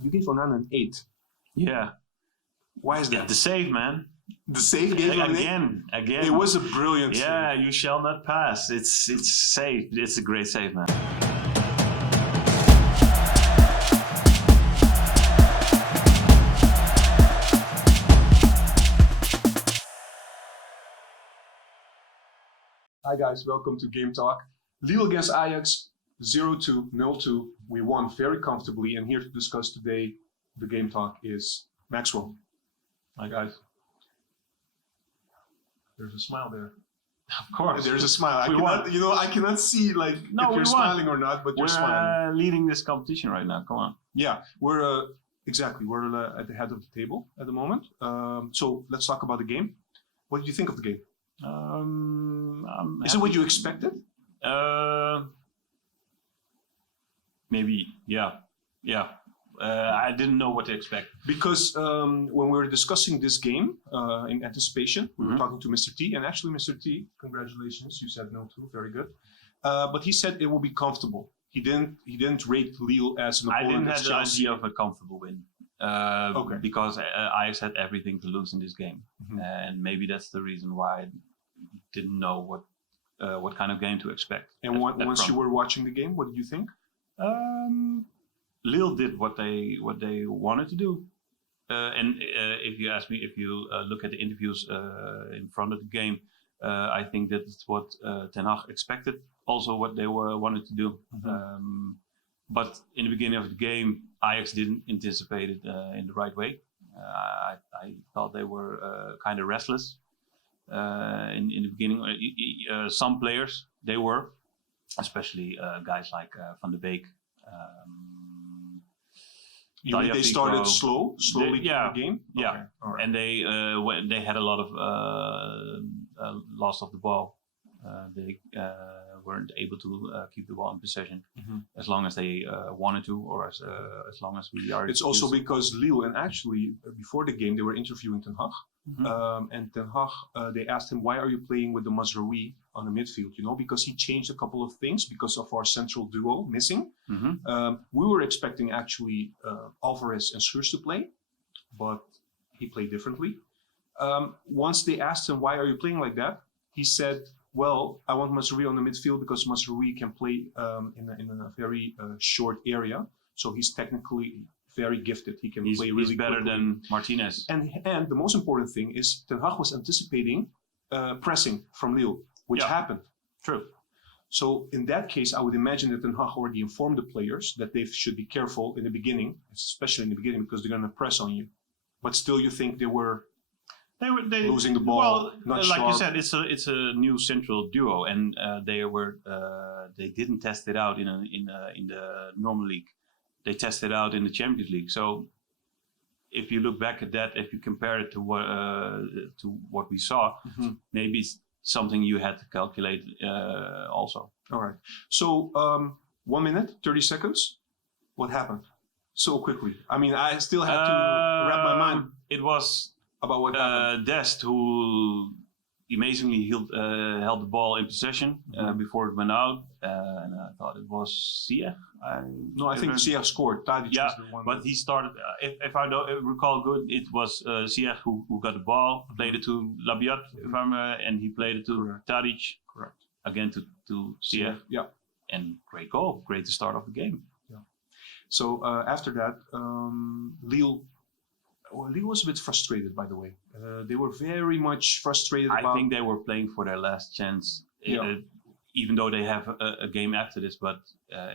You gave Onana an 8. Yeah. Why is that? Yeah, the save, man. The save gave him an 8? Again. It was a brilliant save. Yeah, you shall not pass. It's safe. It's a great save, man. Hi guys, welcome to GameTalk. Lille against Ajax, 0-2, 0-2. We won very comfortably, and here to discuss today the GameTalk is Maxwell. Hi guys. There's a smile there. Of course. There's a smile. I cannot see if you're smiling or not, but you're smiling. We're leading this competition right now. Come on. Yeah, we're at the head of the table at the moment. So let's talk about the game. What did you think of the game? Is it what you expected? Maybe, yeah. I didn't know what to expect. Because when we were discussing this game in anticipation, we were talking to Mr. T, and actually Mr. T, congratulations, you said no too, very good. But he said it will be comfortable. He didn't rate Lille as an opponent. I didn't have the idea of a comfortable win. Okay. Because Ajax had everything to lose in this game. And maybe that's the reason why I didn't know what kind of game to expect. And once you were watching the game, what did you think? Lille did what they wanted to do. And if you ask me, if you look at the interviews in front of the game, I think that's what Ten Hag expected, also what they wanted to do. But in the beginning of the game, Ajax didn't anticipate it in the right way. I thought they were kind of restless in the beginning. Some players, they were, especially guys like Van de Beek. You mean they started slowly in the game? Yeah, okay. Right. And they had a lot of loss of the ball. They weren't able to keep the ball in possession as long as they wanted to, or as long as we are. It's also because Lille, and actually before the game they were interviewing Ten Hag, and Ten Hag they asked him, why are you playing with the Mazraoui on the midfield? Because he changed a couple of things because of our central duo missing. We were expecting actually Alvarez and Schuurs to play, but he played differently. Once they asked him, why are you playing like that? He said, well, I want Mazraoui on the midfield because Mazraoui can play in a very short area. So he's technically very gifted. He can play really better quickly. Than Martinez. And the most important thing is Ten Hag was anticipating pressing from Lille, which happened. True. So in that case, I would imagine that Ten Hag already informed the players that they should be careful in the beginning, especially in the beginning, because they're going to press on you. But still, you think they were losing the ball, not like sharp. you said, it's a new central duo, and they didn't test it out in the normal league. They tested it out in the Champions League. So if you look back at that, if you compare it to what we saw, maybe it's something you had to calculate also. All right. So 1 minute, 30 seconds. What happened so quickly? I mean, I still have to wrap my mind. It was about what happened. Dest, who amazingly held the ball in possession before it went out, and I thought it was Ziyech. I think Ziyech scored. Tadic yeah, was the one but he started. If I don't recall good, it was Ziyech who got the ball, played it to Labiat, and he played it to Tadic. Correct. Again to Ziyech. Yeah. And great goal, great to start off the game. Yeah. So after that, Lille was a bit frustrated, by the way. They were very much frustrated I think they were playing for their last chance, even though they have a game after this. But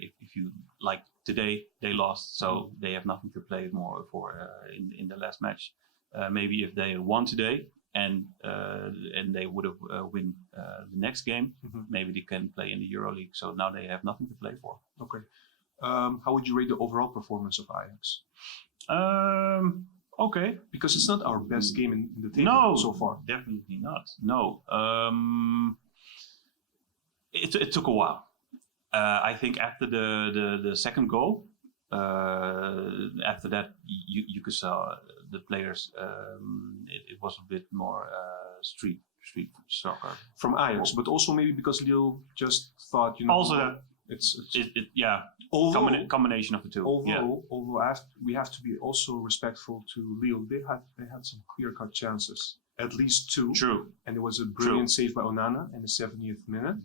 if you, like today, they lost, so they have nothing to play more for in the last match. Maybe if they won today and they would have win the next game, maybe they can play in the EuroLeague. So now they have nothing to play for. Okay. How would you rate the overall performance of Ajax? Okay. Because it's not our best game in the table so far. Definitely not. No. It took a while. I think after the second goal, after that you could saw the players. It was a bit more street soccer from Ajax, but also maybe because Lille just thought, Also that. Combination of the two. Although we have to be also respectful to Lille. They had some clear-cut chances, at least 2. True. And there was a brilliant save by Onana in the 70th minute.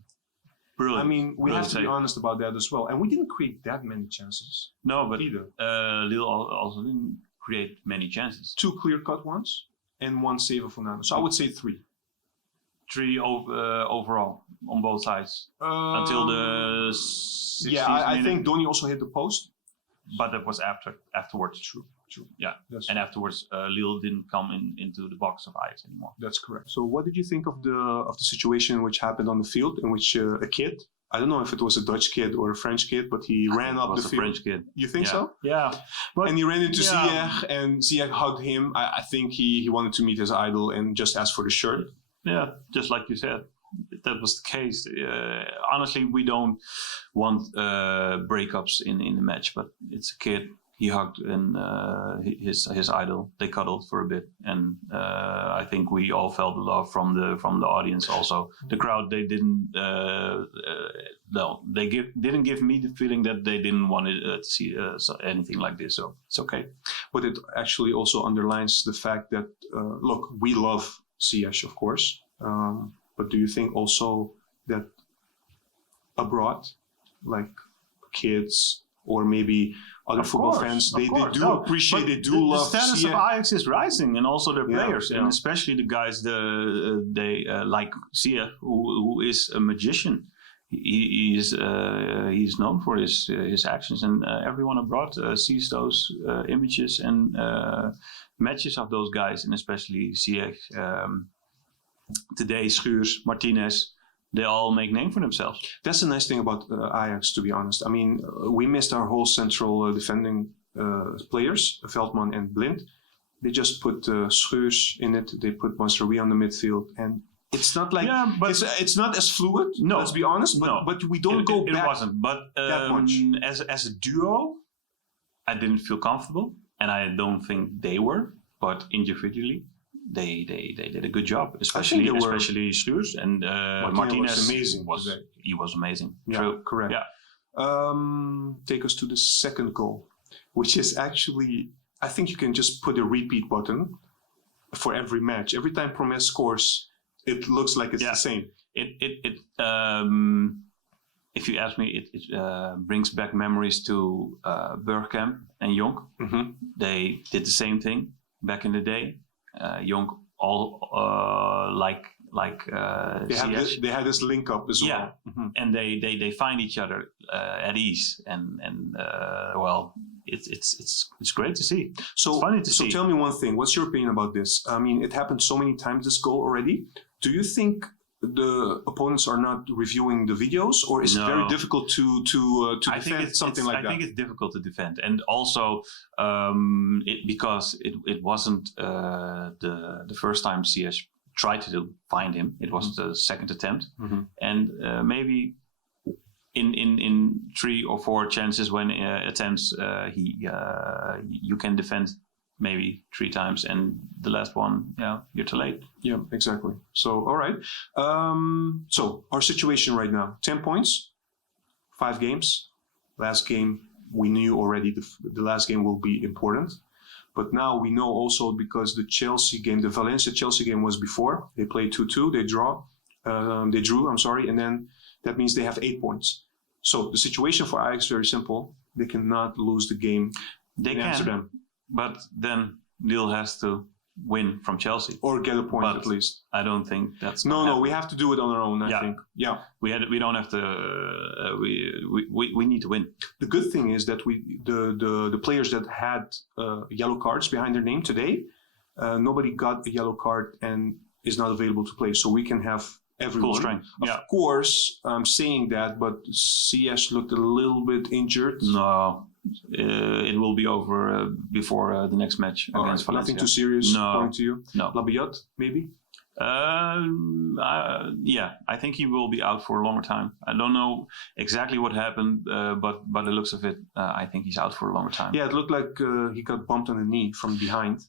Brilliant. I mean, we have to be honest about that as well. And we didn't create that many chances. No, but either. Lille also didn't create many chances. 2 clear-cut ones and 1 save of Onana. So I would say 3. 3 overall on both sides until the 60th I think Donny also hit the post, but that was afterwards. True. Yeah, and afterwards Lille didn't come into the box of Ajax anymore. That's correct. So, what did you think of the situation which happened on the field, in which a kid, I don't know if it was a Dutch kid or a French kid, but he ran up the field. It was a French kid. You think so? Yeah. And he ran into Ziyech, and Ziyech hugged him. I think he wanted to meet his idol and just asked for the shirt. Yeah, just like you said, that was the case. Honestly, we don't want breakups in the match, but it's a kid. He hugged and his idol. They cuddled for a bit, and I think we all felt the love from the audience. Also, the crowd, they didn't. Didn't give me the feeling that they didn't want to see anything like this. So it's okay. But it actually also underlines the fact that look, we love Ziyech, of course, but do you think also that abroad, like kids or maybe other football fans, they do appreciate, they do love the status Ziyech. of Ajax is rising, and also their players, and especially the guys they like Ziyech, who is a magician. He's known for his actions, and everyone abroad sees those images and matches of those guys, and especially Ziyech. Today, Schuurs, Martinez, they all make name for themselves. That's the nice thing about Ajax, to be honest. I mean, we missed our whole central defending players, Veldman and Blind. They just put Schuurs in it. They put Mazraoui on the midfield, and it's not like it's not as fluid. No, let's be honest. But we don't go back. It wasn't. But that much. As a duo, I didn't feel comfortable, and I don't think they were. But individually, they did a good job, especially Schuurs and Martinez. Was amazing. He was amazing. Yeah, True. Correct. Yeah. Take us to the second goal, which is actually, I think you can just put a repeat button for every match. Every time Promes scores, it looks like it's the same. If you ask me, it brings back memories to Bergkamp and Jonk. Mm-hmm. They did the same thing back in the day. Jonk all like they had this link up as well. Yeah, and they find each other at ease, and well, it's great to see. So it's funny to see. So tell me one thing. What's your opinion about this? I mean, it happened so many times, this goal already. Do you think the opponents are not reviewing the videos, or is it very difficult to defend something like that? I think it's difficult to defend, and also because it wasn't the first time CS tried to find him. It was the second attempt, and maybe in 3 or 4 chances when attempts you can defend maybe 3 times, and the last one, you're too late. Yeah, exactly. So, all right. So our situation right now: 10 points, 5 games. Last game we knew already the last game will be important. But now we know also, because the Valencia-Chelsea game was before. They played 2-2, they drew, and then that means they have 8 points. So the situation for Ajax is very simple. They cannot lose the game in Amsterdam. But then Lille has to win from Chelsea. Or get a point at least. I don't think that's No, we have to do it on our own, I think. Yeah. We don't have to we need to win. The good thing is that the players that had yellow cards behind their name today, nobody got a yellow card and is not available to play. So we can have everyone. Full strength. Of course, I'm saying that, but CS looked a little bit injured. No. It will be over before the next match against Valencia. Nothing too serious, according to you? No. Labiat, maybe? I think he will be out for a longer time. I don't know exactly what happened, but by the looks of it, I think he's out for a longer time. Yeah, it looked like he got bumped on the knee from behind.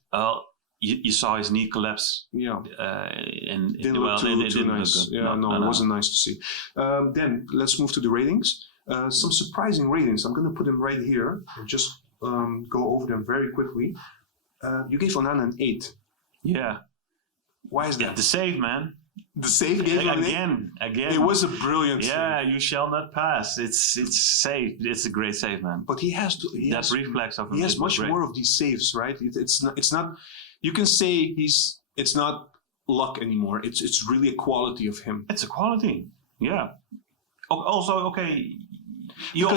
You saw his knee collapse. Yeah. And didn't look too nice. It wasn't nice to see. Then let's move to the ratings. Some surprising ratings. I'm going to put them right here and just go over them very quickly. You gave Onana an 8. Yeah. Why is that? Yeah, the save, man. The save gave him again. It was a brilliant save. Yeah, you shall not pass. It's safe. It's a great save, man. But he has to. That reflex of him. He has much more of these saves, right? It's not. You can say it's not luck anymore. It's really a quality of him. It's a quality. Yeah. Also, okay. You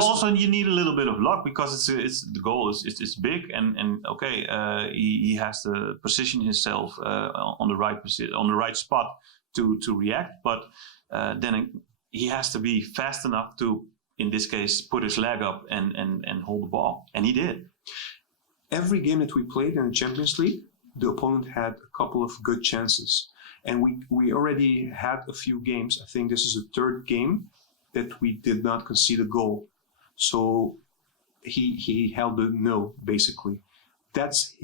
need a little bit of luck because it's the goal is big and okay. He has to position himself on the right spot to react, but then he has to be fast enough to, in this case, put his leg up and hold the ball, and he did. Every game that we played in the Champions League, the opponent had a couple of good chances, and we already had a few games. I think this is the third game that we did not concede a goal. So he held the nil, basically. That's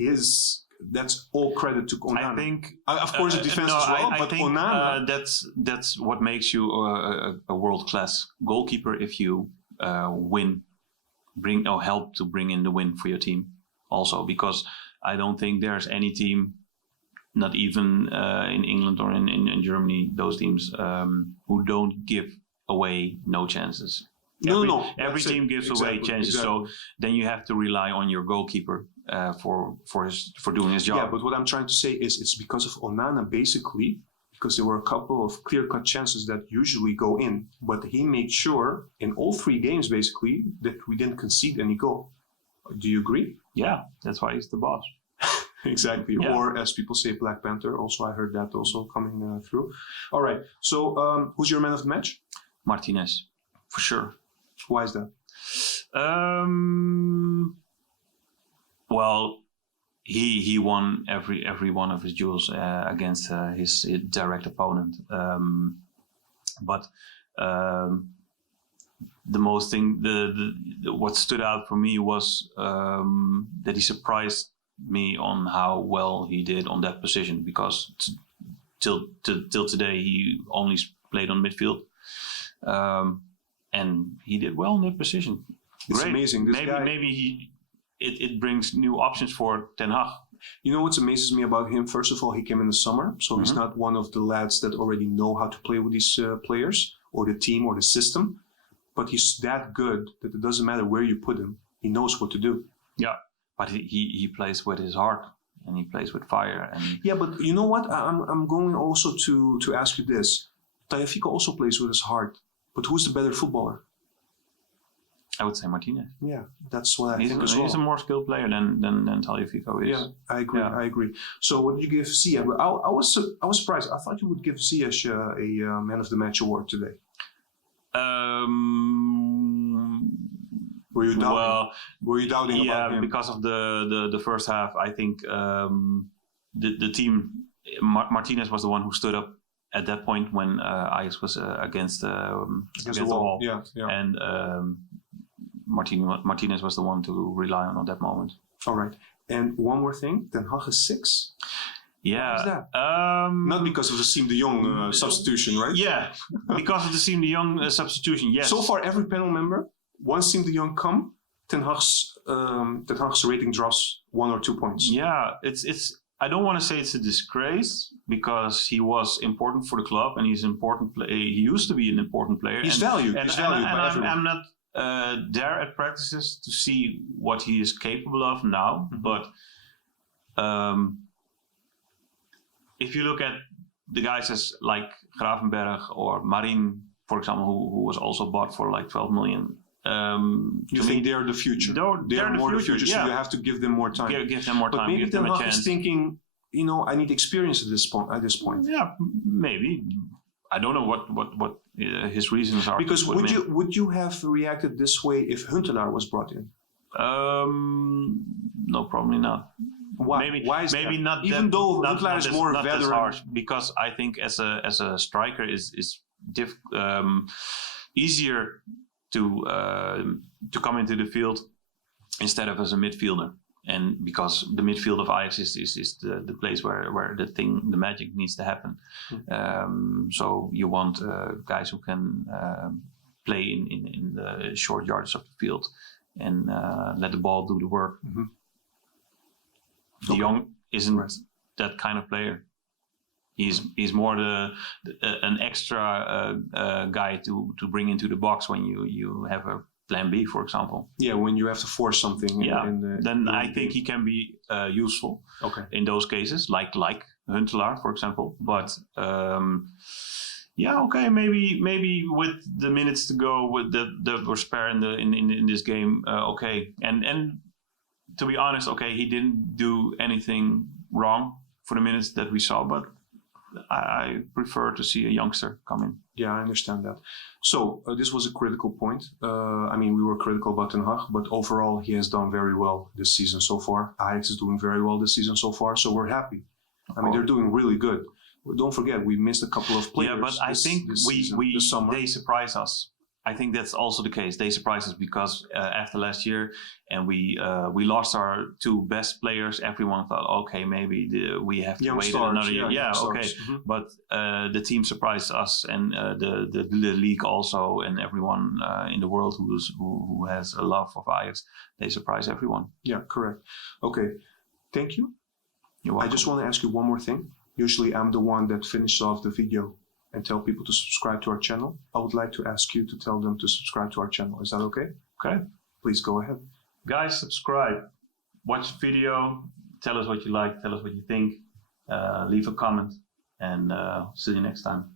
all credit to Onana. I think, of course, the defense as well, I but think, Onana. That's what makes you a world-class goalkeeper if you help to bring in the win for your team. Also, because I don't think there's any team, not even in England or in Germany, those teams who don't give away no chances. Every team gives away chances, so then you have to rely on your goalkeeper for doing his job. Yeah, but what I'm trying to say is it's because of Onana, basically, because there were a couple of clear-cut chances that usually go in, but he made sure in all 3 games, basically, that we didn't concede any goal. Do you agree? Yeah, that's why he's the boss. Exactly. Yeah. Or as people say, Black Panther. Also, I heard that also coming through. All right. So, who's your man of the match? Martinez, for sure. Why is that? Well, he won every one of his duels against his direct opponent. But the most thing, what stood out for me was that he surprised me on how well he did on that position, because till today he only played on midfield. And he did well in that position. It's amazing. Maybe it brings new options for Ten Hag. You know what amazes me about him? First of all, he came in the summer, so he's not one of the lads that already know how to play with these players or the team or the system. But he's that good that it doesn't matter where you put him. He knows what to do. Yeah, but he plays with his heart and he plays with fire. And yeah, but you know what? I'm going also to ask you this. Tagliafico also plays with his heart. But who's the better footballer? I would say Martinez. Yeah, that's what I think as well. He's a more skilled player than Tagliafico is. Yeah, I agree. Yeah. I agree. So what did you give Ziyech? I was surprised. I thought you would give Ziyech a man of the match award today. Were you doubting? Well, were you doubting about him? Yeah, because of the first half. I think the team, Martinez was the one who stood up at that point when Ajax was against the wall. Yeah. And Martinez was the one to rely on that moment. All right. And one more thing, Ten Hag is 6. Yeah. Why is that? Not because of the Siem de Jong substitution, right? Yeah, because of the Siem de Jong substitution, yes. So far, every panel member, once Siem de Jong come, Ten Hag's rating drops 1 or 2 points. Yeah, it's. I don't want to say it's a disgrace because he was important for the club and he's important. He used to be an important player. He's valued. He's valued by everyone. I'm not there at practices to see what he is capable of now, but if you look at the guys as like Gravenberg or Marin, for example, who was also bought for like 12 million. You think they're the future? They're more the future, yeah. So you have to give them more time. Give them more time. But maybe give them a chance. Is thinking, I need experience at this point. Yeah, maybe. I don't know what his reasons are. Because would you have reacted this way if Huntelaar was brought in? No, probably not. Why? Why is maybe that? not. Even though Huntelaar is more veteran, harsh, because I think as a striker is easier to come into the field instead of as a midfielder, and because the midfield of Ajax is the place where the magic needs to happen. So you want guys who can play in the short yards of the field and let the ball do the work. Mm-hmm. De Jong isn't that kind of player. He's more an extra guy to bring into the box when you have a plan B, for example. Yeah, when you have to force something. Then I think he can be useful. Okay. In those cases, like Huntelaar, for example. But maybe with the minutes to go, with that were spare in this game, okay. And to be honest, okay, he didn't do anything wrong for the minutes that we saw, but I prefer to see a youngster come in. Yeah, I understand that. So this was a critical point. We were critical about Ten Hag, but overall he has done very well this season so far. Ajax is doing very well this season so far, so we're happy. They're doing really good. Don't forget, we missed a couple of players. Yeah, but I think this summer. They surprise us. I think that's also the case. They surprised us because after last year, and we lost our two best players. Everyone thought, okay, maybe we have to wait another year. Yeah, okay. Mm-hmm. But the team surprised us, and the league also, and everyone in the world who has a love for Ajax, they surprise everyone. Yeah, correct. Okay, thank you. You're welcome. I just want to ask you one more thing. Usually, I'm the one that finishes off the video and tell people to subscribe to our channel. I would like to ask you to tell them to subscribe to our channel. Is that okay? Okay. Please go ahead. Guys, subscribe. Watch the video. Tell us what you like. Tell us what you think. Leave a comment. And see you next time.